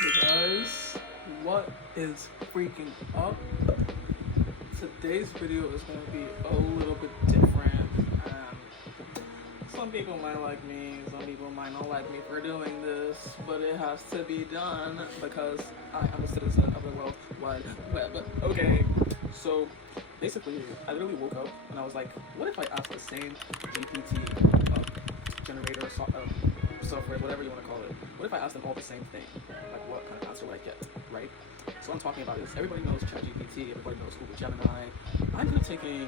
Hey guys, what is freaking up? Today's video is going to be a little bit different. Some people might like me, some people might not like me for doing this, but it has to be done because I am a citizen of the World Wide Web. Okay, so basically, I literally woke up and I was like, what if I asked the same GPT generator, software, whatever you want to call it? What if I asked them all the same thing? Like, what kind of answer would I get, right? So what I'm talking about is everybody knows ChatGPT, everybody knows Google Gemini. I'm kind of taking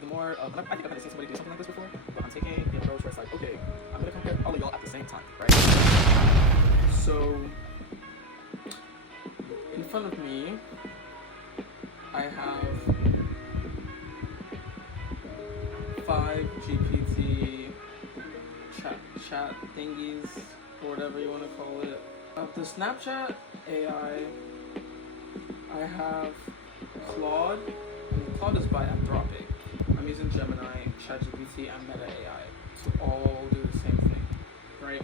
the more, I think I've kind of seen somebody do something like this before, but I'm taking the approach where it's like, okay, I'm going to compare all of y'all at the same time, right? So, in front of me, I have 5 GPT chat thingies, or whatever you want to call it. The Snapchat AI, I have Claude, and Claude is by Anthropic. I'm using Gemini, ChatGPT, and Meta AI to all do the same thing, right?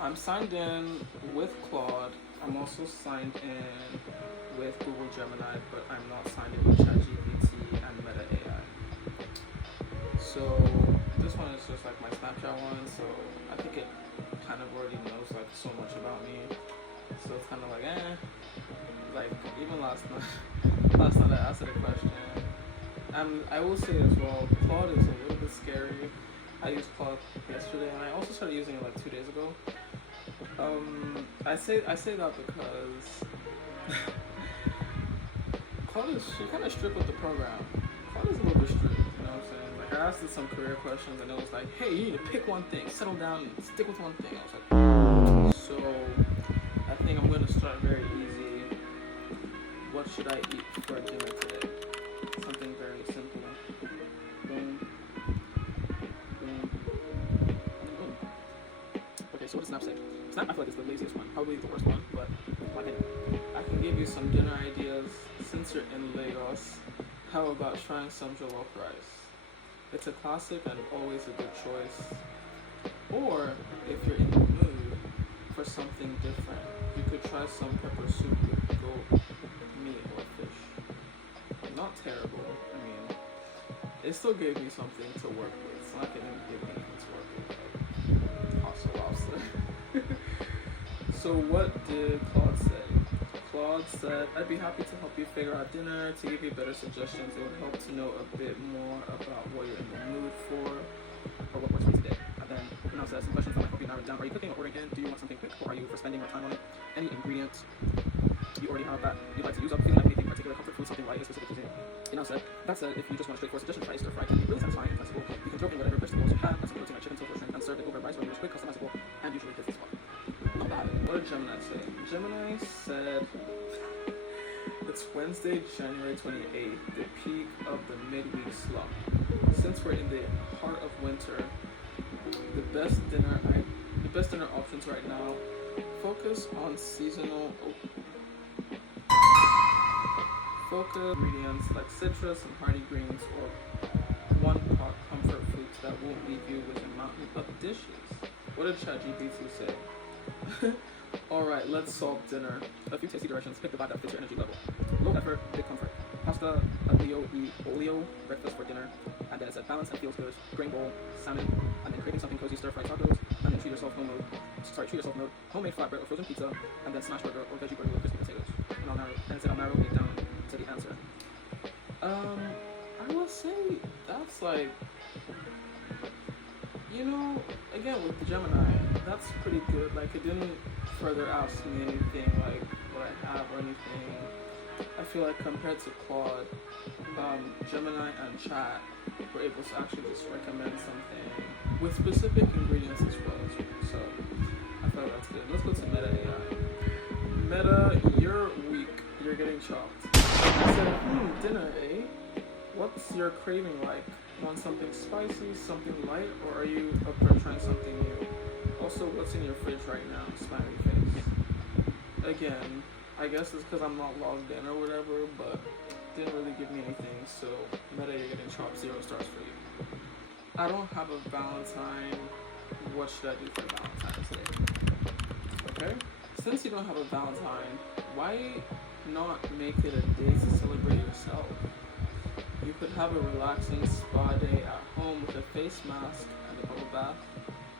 I'm signed in with Claude. I'm also signed in with Google Gemini, but I'm not signed in with ChatGPT and Meta AI. So this one is just like my Snapchat one, so I think it kind of already knows like so much about me. So it's kind of like like even last night I asked it a question. I will say as well, Claude is a little bit scary. I used Claude yesterday, and I also started using it like 2 days ago. I say that because she kind of strict with the program. Claude is a little bit strict, you know what I'm saying? Like I asked it some career questions, and it was like, hey, you need to pick one thing, settle down, and stick with one thing. I was like, so I think I'm gonna start very easy. What should I eat for dinner today? Something very simple. Boom. Boom. Boom. Okay, so what does Snap say? Snap, I feel like it's the laziest one, probably the worst one, but like I can give you some dinner ideas. Since you're in Lagos, how about trying some jollof rice? It's a classic and always a good choice. Or if you're in the mood for something different, you could try some pepper soup with goat meat or fish. Not terrible. I mean, it still gave me something to work with. It's not going to give me anything to work with. Also, lobster. So what did Claude say? Claude said, I'd be happy to help you figure out dinner, to give you better suggestions. It would help to know a bit more about what you're in the mood for, or what works for you today. And then now says some questions that might help you narrow it down. Are you cooking or ordering in? Do you want something quick, or are you for spending more time on it? Any ingredients you already have that you'd like to use up? Feeling like anything particular, comfort food, something light, a specific cuisine. You know said, that said, if you just want a straightforward suggestion, try stir fry. It can be really satisfying and flexible. You can throw in whatever vegetables you have, as protein like chicken, tofu, shrimp, and serve it over rice, whether it's quick, customizable, and usually hits the spot. Not bad. What did Gemini say? Gemini said, it's Wednesday, January 28th, the peak of the midweek slump. Since we're in the heart of winter, the best dinner options right now focus on seasonal ingredients like citrus and hardy greens, or one-pot comfort foods that won't leave you with a mountain of dishes. What did ChatGPT say? Alright, let's solve dinner. A few tasty directions, pick the vibe that fits your energy level. Low effort, big comfort. Pasta, aglio e olio, breakfast for dinner. And then it said balance and feels good. Grain bowl, salmon, and then craving something cozy, stir-fried tacos. And then treat yourself mode, homemade flatbread or frozen pizza. And then smash burger or veggie burger with crispy potatoes. And I'll narrow it down to the answer. I will say that's like, you know, again with the Gemini, that's pretty good. Like it didn't further ask me anything like what I have or anything. I feel like compared to Claude, Gemini and Chat were able to actually just recommend something with specific ingredients as well. So I feel like that's good. Let's go to Meta AI. Meta, you're weak. You're getting chopped. I said, dinner, eh? What's your craving like? Want something spicy, something light, or are you up for trying something new? Also, what's in your fridge right now? Smiley face. Again, I guess it's because I'm not logged in or whatever, but didn't really give me anything, so Meta, you're getting chopped 0 stars for you. I don't have a Valentine. What should I do for Valentine's Day? since you don't have a Valentine, why not make it a day to celebrate yourself? You could have a relaxing spa day at home with a face mask and a bubble bath,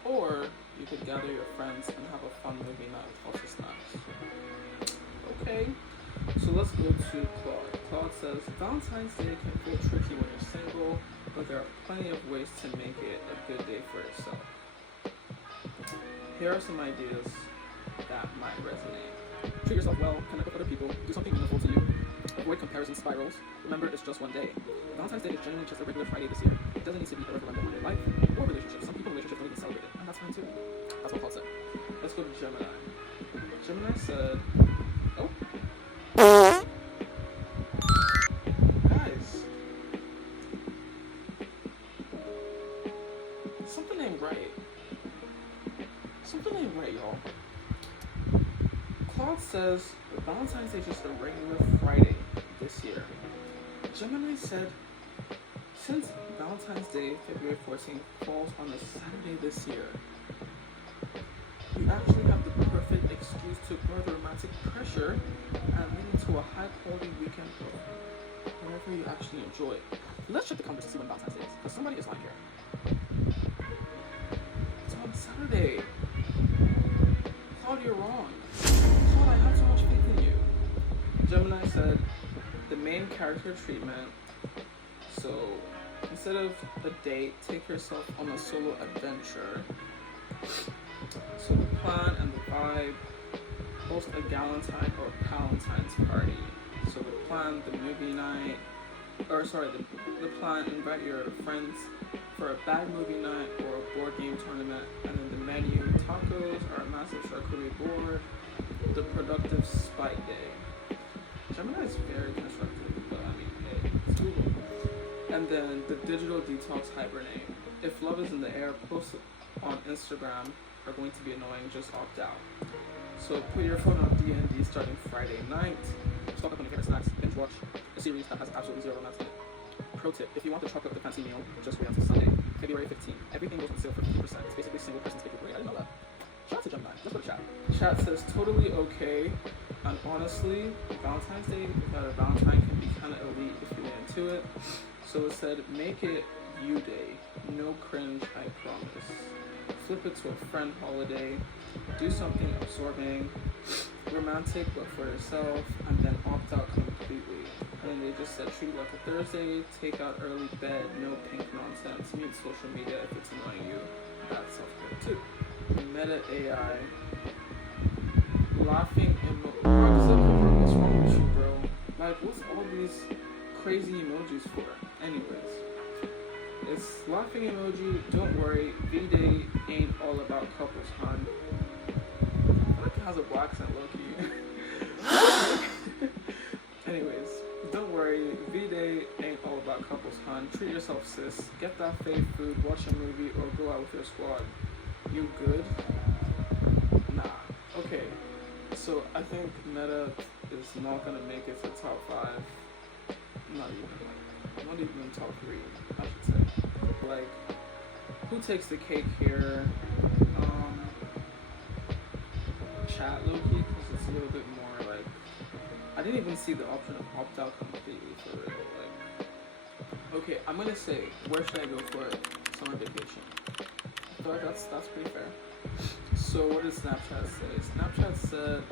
or you could gather your friends and have a fun movie night with lots of snacks. Okay, so let's go to Claude. Claude says, Valentine's Day can feel tricky when you're single, but there are plenty of ways to make it a good day for yourself. Here are some ideas that might resonate. Treat yourself well, connect with other people, do something meaningful to you, avoid comparison spirals. Remember, it's just one day. Valentine's Day is genuinely just a regular Friday this year. It doesn't need to be a regular Monday life or relationship. Some people in relationships don't even celebrate it, and that's fine too. That's what Paul said. Let's go to Gemini. Gemini said, oh. Guys. Something ain't right. Something ain't right, y'all. Claude says Valentine's Day is just a regular Friday this year. Gemini said, since Valentine's Day, February 14th, falls on a Saturday this year, you actually have the perfect excuse to ignore the romantic pressure and lead into a high-quality weekend of whatever you actually enjoy. Let's check the calendar to see when Valentine's Day is, because somebody is lying here. It's on Saturday. Claude, you're wrong. Claude, I have so much faith in you. Gemini said, the main character treatment. So instead of a date, take yourself on a solo adventure. So the plan and the vibe, host a Galentine or Palentine's party. So the plan, the movie night, the plan, invite your friends for a bad movie night or a board game tournament, and then the menu, tacos or a massive charcuterie board, the productive spike day. Gemini is very constructive, but I mean, hey, it's Google. And then the digital detox hibernate. If love is in the air, posts on Instagram are going to be annoying, just opt out. So put your phone on D&D starting Friday night. Stock up on your favorite snacks, binge watch a series that has absolutely zero romance in it. Pro tip, if you want to chalk up the fancy meal, just wait until Sunday, February 15th. Everything goes on sale for 50%. It's basically single person's favorite rate. I didn't know that. Shout out to Gemini. Let's go to chat. Chat says totally okay. And honestly, Valentine's Day without a Valentine can be kind of elite if you get into it. So it said, make it you day. No cringe, I promise. Flip it to a friend holiday. Do something absorbing, romantic but for yourself, and then opt out completely. And then they just said, treat it like a Thursday, take out early bed, no pink nonsense, mute social media if it's annoying you. That's self-care too. Meta AI. Laughing what's wrong with you, bro? Like, what's all these crazy emojis for? Anyways, it's laughing emoji. Don't worry, V-Day ain't all about couples, hon. I feel like it has a black accent, low-key. Anyways, don't worry, V-Day ain't all about couples, hon. Treat yourself, sis. Get that fave food, watch a movie, or go out with your squad. You good? Nah. Okay. So I think Meta is not gonna make it to top 5. Not even top 3, I should say. Like, who takes the cake here? Chat low-key, because it's a little bit more like, I didn't even see the option of opt out completely for real. Like, okay, I'm gonna say, where should I go for summer vacation? I feel like that's pretty fair. So what did Snapchat say? Snapchat said,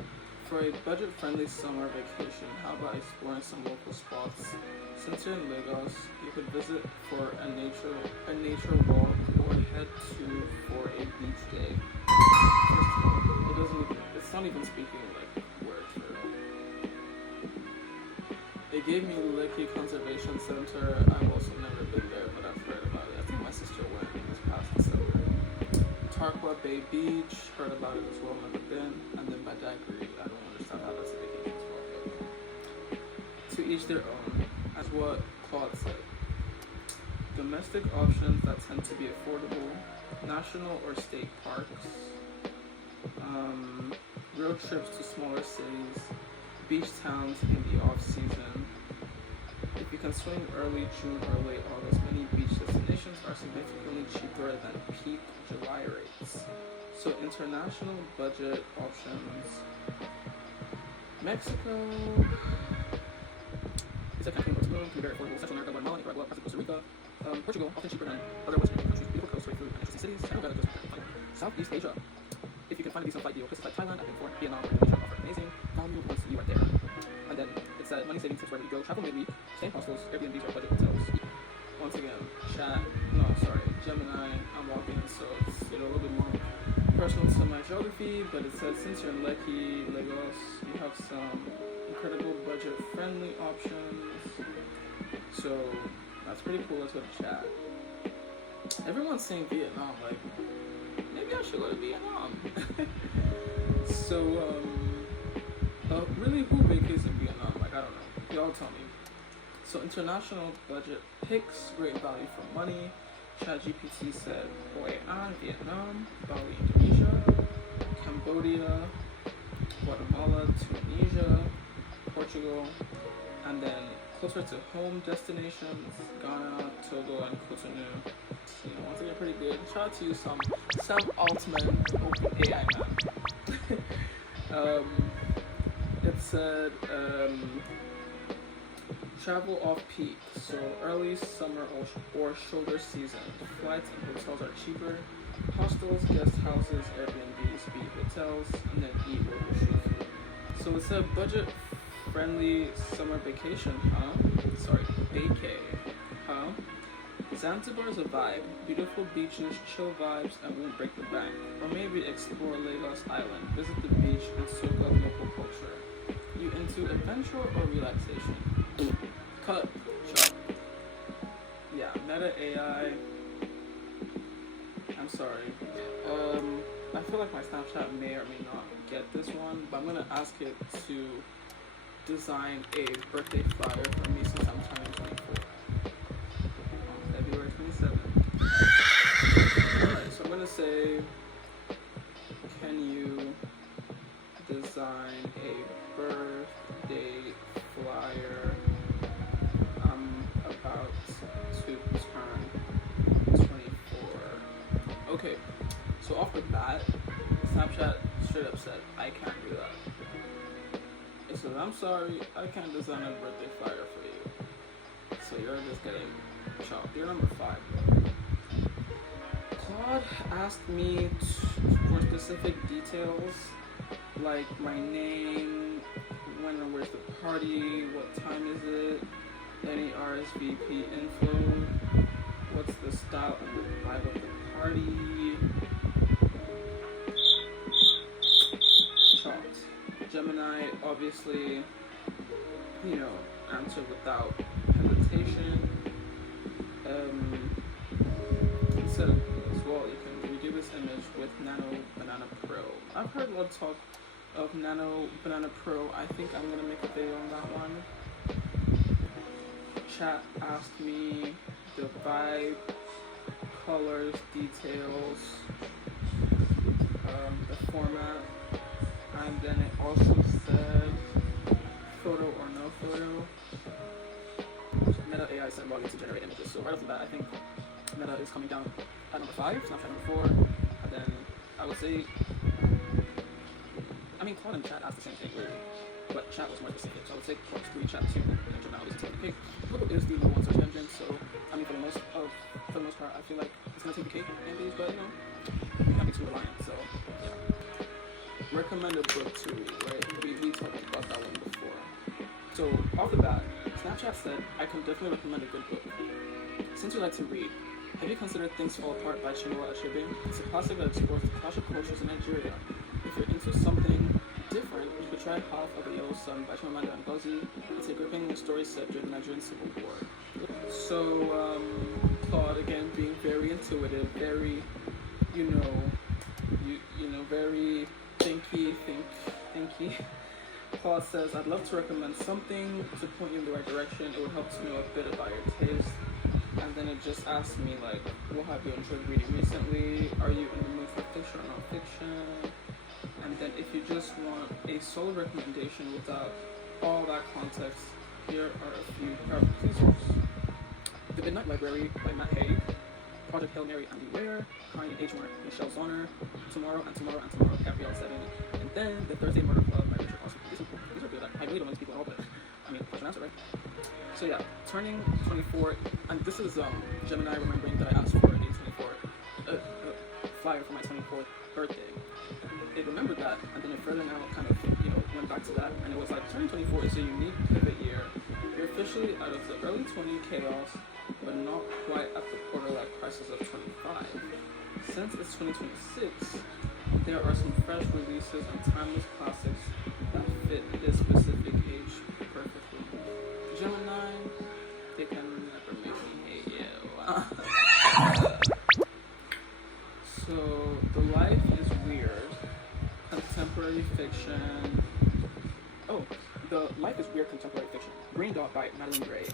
for a budget-friendly summer vacation, how about exploring some local spots? Since you're in Lagos, you could visit for a nature walk or head to for a beach day. It's not even speaking like words for it. It gave me Lekki Conservation Center. I've also never been there, but I've heard about it. I think my sister went this past December. Tarkwa Bay Beach, heard about it as well, never been. And then Badagry, I don't understand how that's a vacation spot, but to each their own, as what Claude said. Domestic options that tend to be affordable, national or state parks, road trips to smaller cities, beach towns in the off-season. If you can swing early June or late August, many beach destinations are significantly cheaper than peak July rates. So international budget options. Mexico. It's a country in Mexico, can be very affordable. Central America, Guatemala, Nicaragua, Costa Rica. Portugal, often cheaper than other Western countries. Beautiful coast, great food, and interesting cities. China, goes Southeast Asia. If you can find a decent flight deal, places like Thailand, I think for Vietnam, and Indonesia offer amazing value once you are there. And then it's money saving tips wherever you go. Travel midweek, stay in hostels, Airbnbs, or budget hotels. Once again, Gemini. I'm walking, so it's a little bit more personal to my geography, but it says since you're in Lekki, Lagos, you have some incredible budget-friendly options. So that's pretty cool. Let's go to chat. Everyone's saying Vietnam, like maybe I should go to Vietnam. So really, who vacates in Vietnam? Like I don't know. Y'all tell me. So international budget picks, great value for money. ChatGPT said Hoi An, Vietnam, Bali, Indonesia, Cambodia, Guatemala, Tunisia, Portugal, and then closer to home destinations, Ghana, Togo, and Cotonou. You know, once again, pretty good. Shout out to you, Sam Altman, OpenAI man. It said travel off-peak, so early summer or shoulder season. Flights and hotels are cheaper. Hostels, guest houses, Airbnbs, beat hotels, and then eat local street food. So it's a budget-friendly summer vacation, huh? Vacay, huh? Zanzibar's a vibe. Beautiful beaches, chill vibes, and won't break the bank. Or maybe explore Lagos Island, visit the beach, and soak up local culture. You into adventure or relaxation? Cut. Shot. Yeah, Meta AI. I'm sorry. I feel like my Snapchat may or may not get this one, but I'm gonna ask it to design a birthday flyer for me since I'm turning 24 on February 27th. Alright, so I'm gonna say, can you design a birthday flyer? I'm about to turn 24. Okay, so off the bat, Snapchat straight up said, I can't do that. It says, I'm sorry, I can't design a birthday flyer for you. So you're just getting chopped. You're number 5. Claude asked me for specific details, like my name, when or where's the party, what time is it, any RSVP info, what's the style and the vibe of the party. Chopped. Gemini, obviously, answer without hesitation. He said as well, you can redo this image with Nano Banana Pro. I've heard a lot of talk of Nano Banana Pro. I think I'm gonna make a video on that one. Chat asked me the vibe, colors, details, the format, and then it also said photo or no photo. Meta AI said login to generate images. So right off the bat, I think Meta is coming down at number 5, Snapchat number 4, and then I would say, Claude and Chat asked the same thing really, but Chat was more specific. So I would say Claude's 3, Chat 2, and Gemini is taking the cake. Google is the number 1 search engine, so for the most part, I feel like it's gonna take the cake in these, but we can't be too reliant. So yeah. Recommended book to read, right? We talked about that one before. So off the bat, Snapchat said I can definitely recommend a good book. Since you like to read, have you considered Things Fall Apart by Chinua Achebe? It's a classic that explores the clash of cultures in Nigeria. If you're into something different, you could try Half of a Yellow Sun by Chimamanda Ngozi. It's a gripping story set during the Nigerian Civil War. So, Claude, again, being very intuitive, very, very thinky. Claude says, I'd love to recommend something to point you in the right direction. It would help to know a bit about your taste. And then it just asked me, like, what have you enjoyed reading recently? Are you in the mood for fiction or non-fiction? And then if you just want a sole recommendation without all that context, here are a few pleasers. The Midnight Library by Matt Haig, Project Hail Mary, Andy Weir, Kanye H. Michelle Zoner, tomorrow and tomorrow and tomorrow, Gabrielle 7, and then the Thursday Murder Club by Richard Osman. These are good. I really don't know these people at all, but I mean, question answer, right? So yeah, turning 24, and this is Gemini remembering that I asked for a 24 flyer for my 24th birthday. It remembered that, and then it further now kind of, went back to that, and it was like, turning 24 is a unique pivot year. You're officially out of the early 20 chaos, but not quite at the borderline crisis of 25. Since it's 2026, there are some fresh releases and timeless classics that fit this specific age perfectly. Gemini, they can never make me hate you. So, The Life is Weird, contemporary fiction. Oh, The Life is Weird, contemporary fiction. Green Dot by Madeline Gray.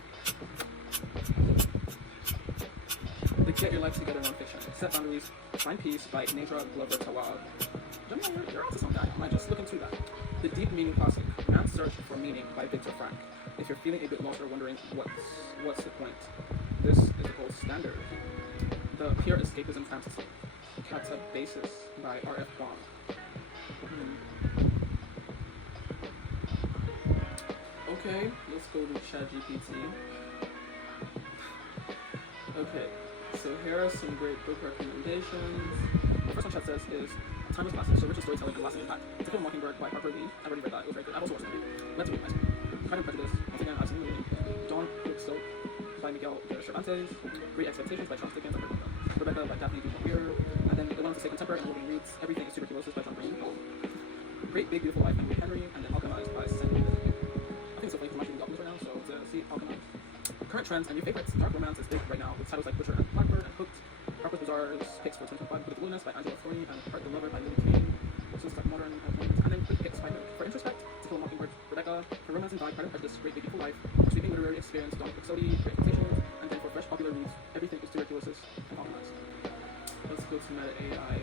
The Get Your Life Together non-fiction. Set Boundaries, Find Peace by Nedra Glover Tawwab. Gemini, you're onto some guy. I might just look into that. The Deep Meaning Classic, Man's Search for Meaning by Viktor Frankl. If you're feeling a bit lost or wondering what's the point, this is a gold standard. The Pure Escapism Fantasy, Catabasis by R.F. Kuang. Okay, let's go to ChatGPT. Okay, so here are some great book recommendations. The first one Chat says is Timeless Classic, So Rich Storytelling and Lasting Impact. To Kill a Mockingbird by Harper Lee. I already read that, it was very good. I've also watched the movie. Let's read nice. Pride and Prejudice, once again, I've seen the movie. Dawn Quicksilver by Miguel de Cervantes. Great Expectations by Charles Dickens. Rebecca by Daphne du Maurier. And then it went on to say Contemporary and Moving Reads, Everything is Tuberculosis by John Green. Great Big Beautiful Life by Henry Henry. And then Alchemized by Sandy. I think it's so funny because I'm watching the documents right now, so to see Alchemized. Current trends and new favorites. Dark romance is big right now with titles like Butcher and Blackbird and Hooked. Harper's Bazaar's picks for 2025 include Wilderness by Angela Thorney and Heart the Lover by Lily Kane. Since like modern and then quick picks by her. For Introspect, To Kill a Mockingbird, Rebecca. For Romance and Die, Pride and Prejudice, Great Big Beautiful Life. For Sweeping Literary Experience, Dawn Quixote, Great Expectations. And then for fresh popular reads, Everything is Tuberculosis and Alchemized. Let's go to Meta AI,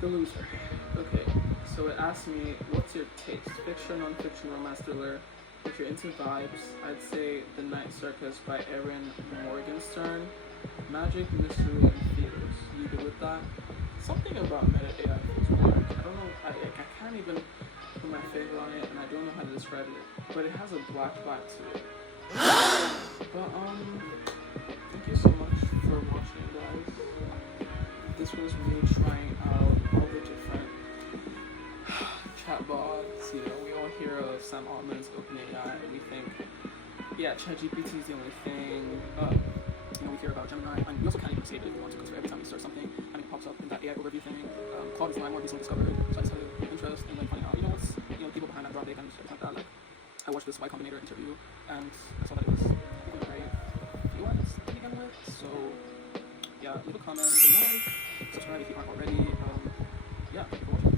the loser. Okay, so it asked me, what's your taste? Fiction, non-fiction, romance, thriller? If you're into vibes, I'd say The Night Circus by Erin Morgenstern. Magic, mystery, and fears. You good with that? Something about Meta AI feels weird. I don't know, I can't even put my finger on it, and I don't know how to describe it. But it has a black vibe to it. But thank you so much for watching, guys. This was me trying out all the different chatbots. We all hear of Sam Altman's OpenAI, and we think, yeah, ChatGPT is the only thing. We hear about Gemini, and we also can't even save it if we want to, because every time we search something, and it pops up in that AI overview thing. Claude is the line more recently discovered, so I just had an interest in finding out, what's people behind Anthropic and everything like that. Like, I watched this Y Combinator interview, and I saw that it was very nuanced to begin with. So yeah, leave a comment, leave a like, subscribe if you aren't already. Yeah, thank you for watching.